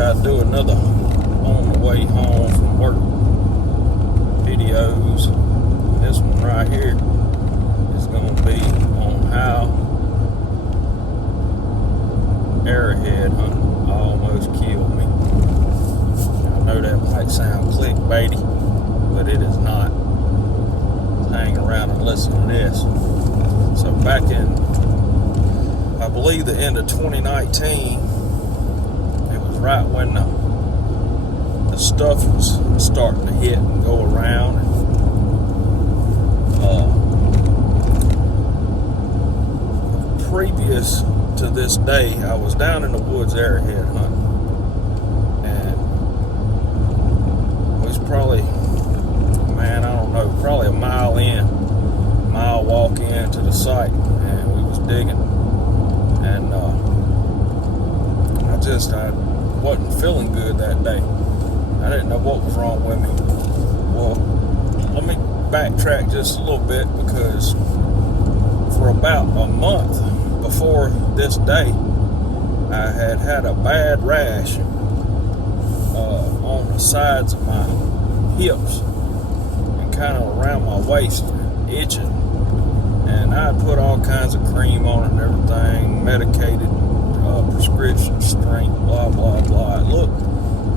I'd do another on the way home from work videos. This one right here is going to be on how Arrowhead hunting almost killed me. I know that might sound clickbaity, but it is not. Hang around and listen to this. So back in, I believe, the end of 2019, it was right when the stuff was starting to hit and go around. And, previous to this day, I was down in the woods arrowhead hunting, and it was probably, man, I don't know, probably a mile walk into the site, and we was digging, and I wasn't feeling good that day. I didn't know what was wrong with me. Well, let me backtrack just a little bit, because for about a month before this day, I had a bad rash on the sides of my hips and kind of around my waist, itching. And I put all kinds of cream on it and everything, medicated, prescription strength, blah, blah, blah.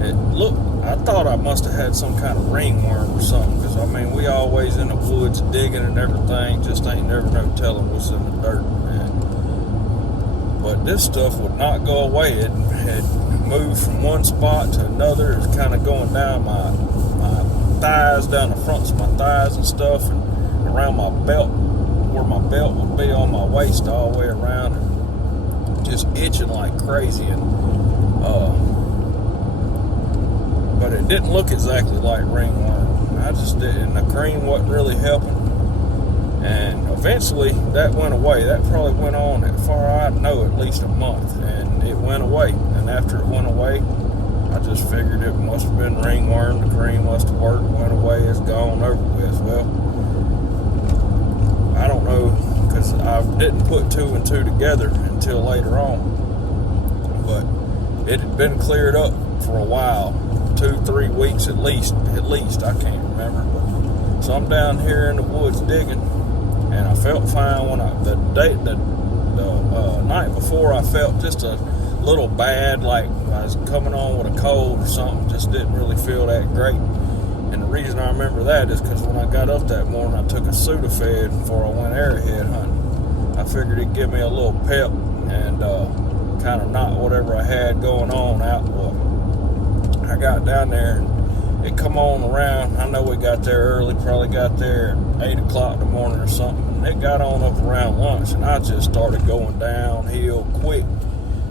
It looked, I thought I must have had some kind of ringworm or something, because, I mean, we always in the woods digging and everything, just ain't never no telling what's in the dirt. But this stuff would not go away. It had moved from one spot to another. It was kind of going down my thighs, down the fronts of my thighs and stuff, and around my belt, where my belt would be on my waist, all the way around, and just itching like crazy. And but it didn't look exactly like ringworm. I just didn't. The cream wasn't really helping. And eventually that went away. That probably went on, as far as I know, at least a month, and it went away. And after it went away, I just figured it must have been ringworm. The cream must have worked, went away, it's gone over with. Well, I don't know, because I didn't put two and two together until later on. But it had been cleared up for a while, 2-3 weeks at least, I can't remember. So I'm down here in the woods digging, and I felt fine when the night before, I felt just a little bad, like I was coming on with a cold or something. Just didn't really feel that great. And the reason I remember that is because when I got up that morning, I took a Sudafed before I went arrowhead hunting. I figured it'd give me a little pep and kind of knock whatever I had going on out. Well, I got down there and it come on around. I know we got there early, probably got there at 8 o'clock in the morning or something. And it got on up around lunch, and I just started going downhill quick.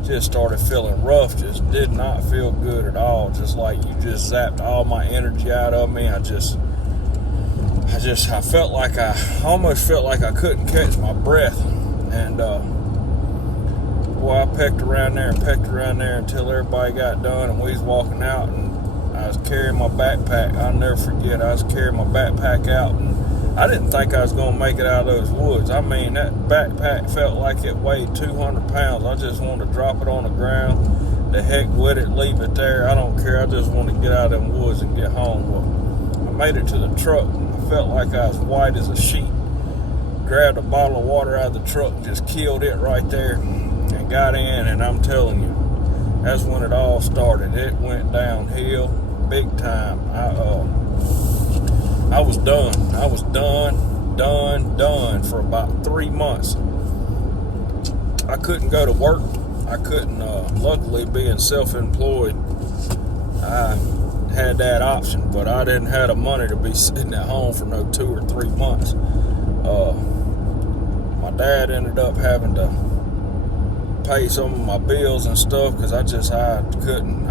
Just started feeling rough, just did not feel good at all. Just like you just zapped all my energy out of me. I felt like I almost felt like I couldn't catch my breath. And I pecked around there until everybody got done, and we was walking out, and I was carrying my backpack. I'll never forget, I was carrying my backpack out, and I didn't think I was going to make it out of those woods. I mean, that backpack felt like it weighed 200 pounds. I just wanted to drop it on the ground. The heck with it, leave it there. I don't care. I just want to get out of them woods and get home. Well, I made it to the truck, and I felt like I was white as a sheet. Grabbed a bottle of water out of the truck, just killed it right there, and got in, and I'm telling you, that's when it all started. It went downhill big time. I was done. I was done for about 3 months. I couldn't go to work. I couldn't, luckily being self-employed, I had that option, but I didn't have the money to be sitting at home for no 2 or 3 months. My dad ended up having to pay some of my bills and stuff, because I couldn't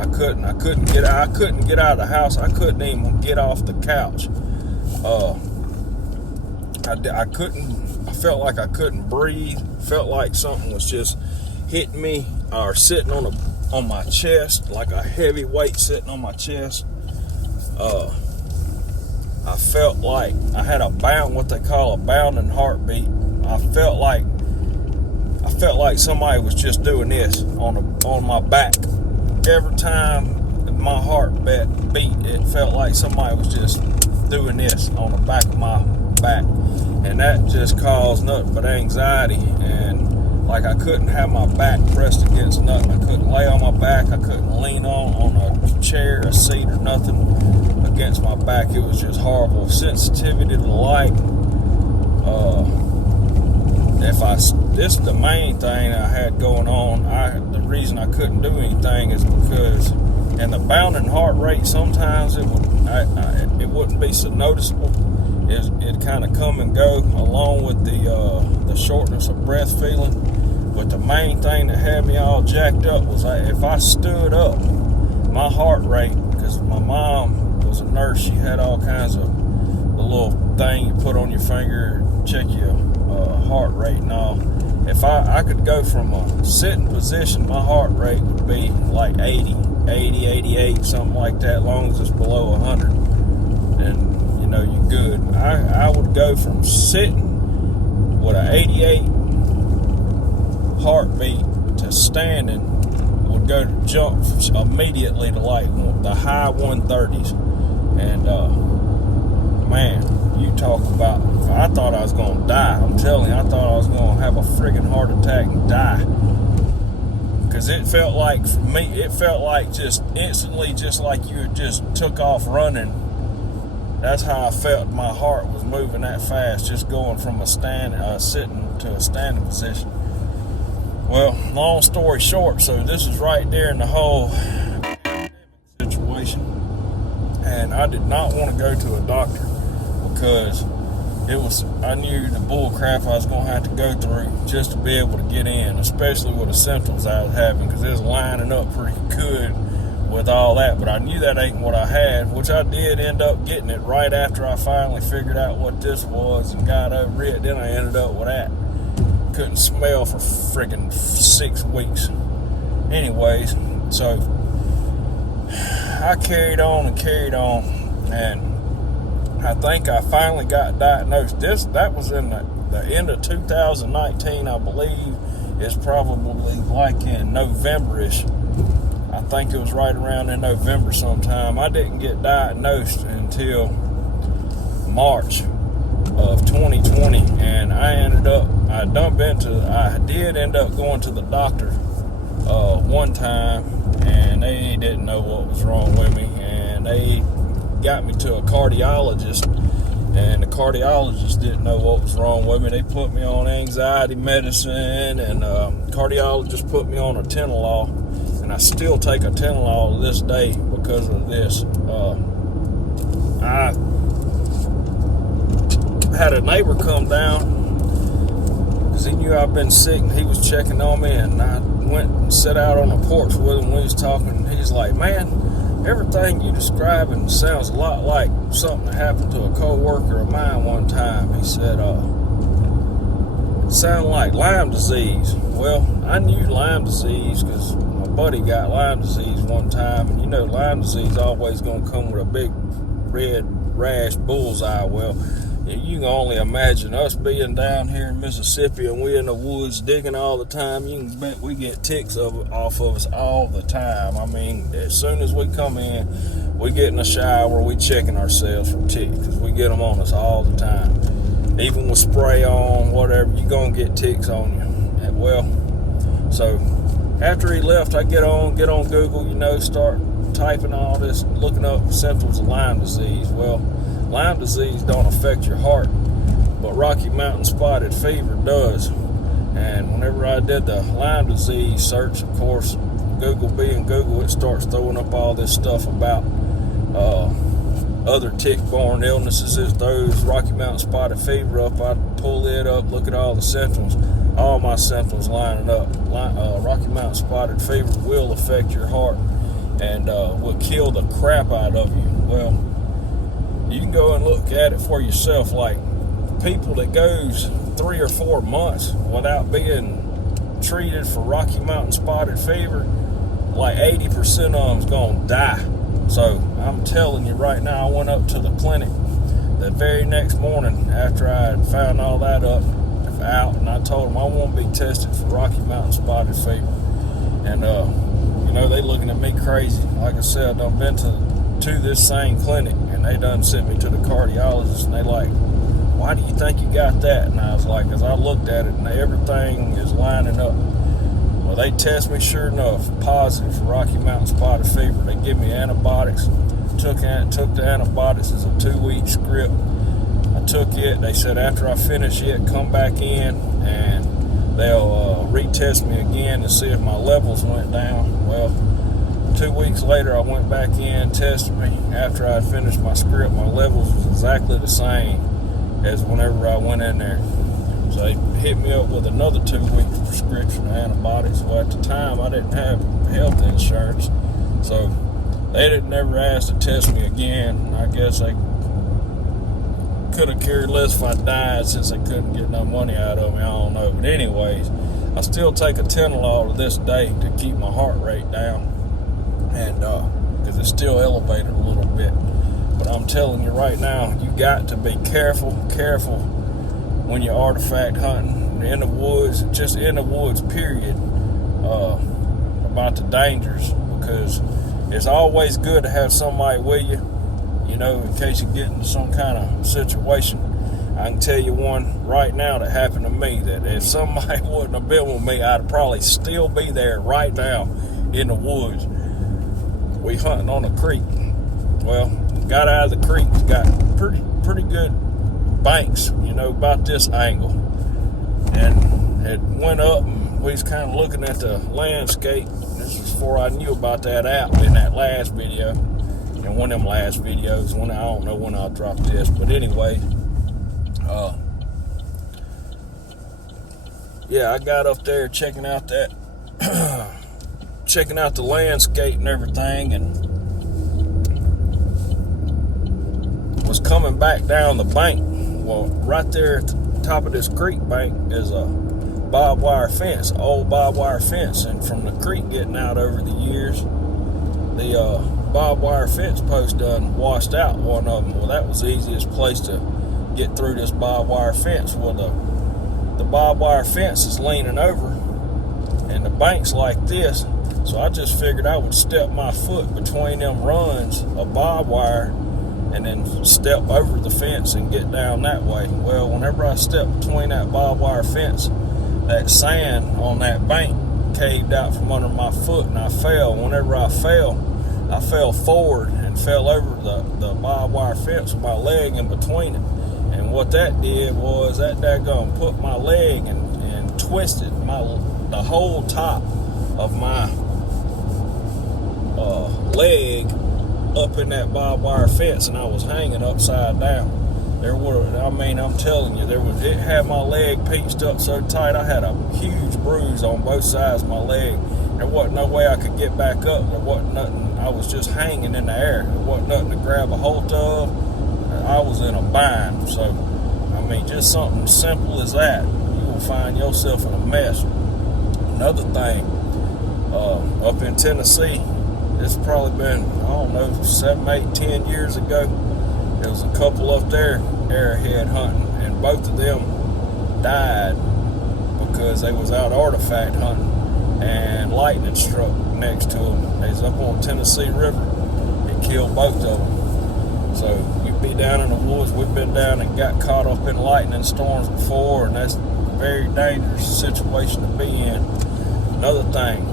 get out of the house. I couldn't even get off the couch. I felt like I couldn't breathe. Felt like something was just hitting me or sitting on my chest, like a heavy weight sitting on my chest. I felt like I had what they call a bounding heartbeat. I felt like somebody was just doing this on my back, every time my heart beat, it felt like somebody was just doing this on the back of my back, and that just caused nothing but anxiety. And like, I couldn't have my back pressed against nothing. I couldn't lay on my back. I couldn't lean on a chair, a seat, or nothing against my back. It was just horrible. Sensitivity to the light. This is the main thing I had going on. The reason I couldn't do anything is because, and the bounding heart rate, sometimes it wouldn't be so noticeable. It kind of come and go along with the shortness of breath feeling. But the main thing that had me all jacked up was if I stood up, my heart rate, because my mom was a nurse, she had all kinds of the little thing you put on your finger, check your heart rate and all. If I could go from a sitting position, my heart rate would be like 80, 88, something like that, as long as it's below 100. And, you're good. I would go from sitting with an 88 heartbeat to standing, would go to jump immediately to like the high 130s. And, man, you talk about, I thought I was going to die. I'm telling you, I thought I was going to have a friggin' heart attack and die. Because it felt like, for me, it felt like just instantly, just like you just took off running. That's how I felt. My heart was moving that fast, just going from a sitting to a standing position. Well, long story short, so this is right there in the whole situation. And I did not want to go to a doctor, because I knew the bull crap I was going to have to go through just to be able to get in, especially with the symptoms I was having, because it was lining up pretty good with all that. But I knew that ain't what I had, which I did end up getting it right after I finally figured out what this was and got over it. Then I ended up with that. Couldn't smell for friggin' 6 weeks. Anyways, so I carried on, and I think I finally got diagnosed. That was in the end of 2019, I believe. It's probably like in November-ish. I think it was right around in November sometime. I didn't get diagnosed until March of 2020, and I did end up going to the doctor one time, and they didn't know what was wrong with me, and they got me to a cardiologist, and the cardiologist didn't know what was wrong with me. They put me on anxiety medicine, and cardiologist put me on a Tylenol, and I still take a Tylenol to this day because of this. I had a neighbor come down because he knew I'd been sick, and he was checking on me, and I went and sat out on the porch with him when he was talking, and he's like, "Man, everything you describing sounds a lot like something that happened to a co-worker of mine one time." He said, it sounded like Lyme disease. Well, I knew Lyme disease because my buddy got Lyme disease one time, and Lyme disease always going to come with a big red rash bullseye. Well, you can only imagine us being down here in Mississippi, and we in the woods digging all the time. You can bet we get ticks off of us all the time. I mean, as soon as we come in, we get in the shower, we checking ourselves for ticks, because we get them on us all the time. Even with spray on, whatever, you're going to get ticks on you. And well, so after he left, I get on Google, start typing all this, looking up symptoms of Lyme disease. Well, Lyme disease don't affect your heart, but Rocky Mountain spotted fever does. And whenever I did the Lyme disease search, of course, Google being Google, it starts throwing up all this stuff about other tick-borne illnesses as those. Rocky Mountain spotted fever up, I pull it up, look at all the symptoms, all my symptoms lining up. Rocky Mountain spotted fever will affect your heart and will kill the crap out of you. Well, you can go and look at it for yourself. Like, people that goes 3 or 4 months without being treated for Rocky Mountain spotted fever, like 80% of them's gonna die. So I'm telling you right now, I went up to the clinic the very next morning after I had found all that out, and I told them I want to be tested for Rocky Mountain spotted fever. And they looking at me crazy. Like I said, I've been to this same clinic, and they done sent me to the cardiologist, and they like, why do you think you got that? And I was like, as I looked at it, and everything is lining up. Well, they test me, sure enough, positive for Rocky Mountain spotted fever. They give me antibiotics. Took the antibiotics as a 2-week script. I took it. They said after I finish it, come back in, and they'll retest me again to see if my levels went down. Well, 2 weeks later, I went back in, tested me. After I had finished my script, my levels was exactly the same as whenever I went in there. So they hit me up with another 2-week prescription of antibiotics. Well, at the time, I didn't have health insurance, so they didn't never ask to test me again. I guess they could have cared less if I died, since they couldn't get no money out of me. I don't know. But anyways, I still take a Tylenol to this day to keep my heart rate down, and because it's still elevated a little bit. But I'm telling you right now, you got to be careful when you're artifact hunting in the woods, just in the woods, period, about the dangers, because it's always good to have somebody with you, in case you get into some kind of situation. I can tell you one right now that happened to me, that if somebody wouldn't have been with me, I'd probably still be there right now in the woods. We hunting on a creek. Well, got out of the creek, got pretty good banks, about this angle, and it went up, and we was kind of looking at the landscape. This was before I knew about that app in that last video, and one of them last videos, I don't know when I'll drop this, but anyway, I got up there checking out the landscape and everything, and was coming back down the bank. Well, right there at the top of this creek bank is a barbed wire fence, old barbed wire fence, and from the creek getting out over the years, the barbed wire fence post done washed out one of them. Well, that was the easiest place to get through this barbed wire fence. Well, the barbed wire fence is leaning over, and the bank's like this, so I just figured I would step my foot between them runs of barbed wire and then step over the fence and get down that way. Well, whenever I stepped between that barbed wire fence, that sand on that bank caved out from under my foot, and I fell. Whenever I fell forward and fell over the barbed wire fence with my leg in between it. And what that did was that daggone put my leg and twisted the whole top of my leg up in that barbed wire fence, and I was hanging upside down. I'm telling you, it had my leg pinched up so tight, I had a huge bruise on both sides of my leg. There wasn't no way I could get back up. There wasn't nothing. I was just hanging in the air. There wasn't nothing to grab a hold of. I was in a bind. So, just something simple as that, you will find yourself in a mess. Another thing, up in Tennessee, it's probably been, 7, 8, 10 years ago. There was a couple up there arrowhead hunting, and both of them died because they was out artifact hunting, and lightning struck next to them. They was up on Tennessee River. It killed both of them. So you'd be down in the woods. We've been down and got caught up in lightning storms before, and that's a very dangerous situation to be in. Another thing,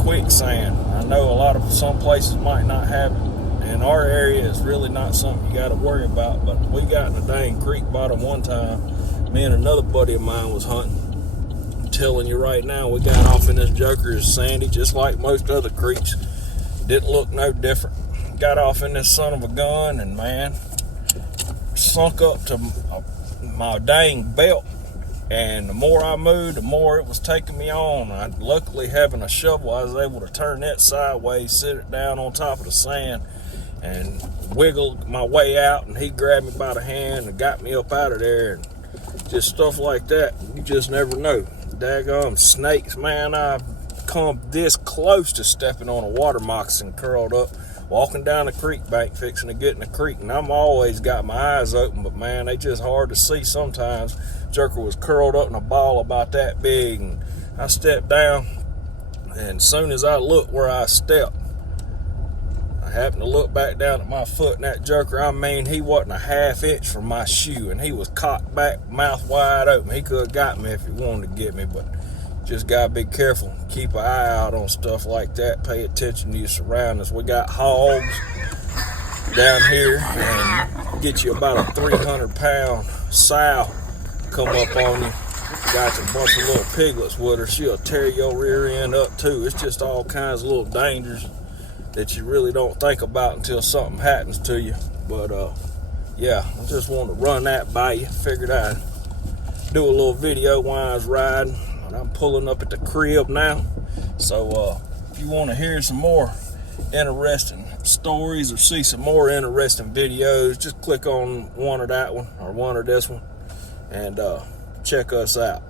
quicksand. I know some places might not have it. In our area, it's really not something you got to worry about, but we got in a dang creek bottom one time. Me and another buddy of mine was hunting. I'm telling you right now, we got off in this joker. It's sandy, just like most other creeks. Didn't look no different. Got off in this son of a gun, and man, sunk up to my dang belt. And the more I moved, the more it was taking me on. Luckily, having a shovel, I was able to turn that sideways, sit it down on top of the sand, and wiggle my way out. And he grabbed me by the hand and got me up out of there. And just stuff like that, you just never know. Daggum snakes, man, I've come this close to stepping on a water moccasin curled up, walking down the creek bank, fixing to get in the creek. And I'm always got my eyes open, but man, they just hard to see sometimes. Jerker was curled up in a ball about that big, and I stepped down, And as soon as I looked where I stepped, I happened to look back down at my foot, and that joker, I mean, he wasn't a half inch from my shoe, and he was cocked back, mouth wide open. He could have got me if he wanted to get me, but just gotta be careful. Keep an eye out on stuff like that. Pay attention to your surroundings. We got hogs down here, and get you about a 300-pound sow come up on you. Got a bunch of little piglets with her. She'll tear your rear end up too. It's just all kinds of little dangers that you really don't think about until something happens to you. But yeah, I just wanted to run that by you. Figured I'd do a little video while I was riding. And I'm pulling up at the crib now. So if you want to hear some more interesting stories or see some more interesting videos, just click on one or that one or one or this one and check us out.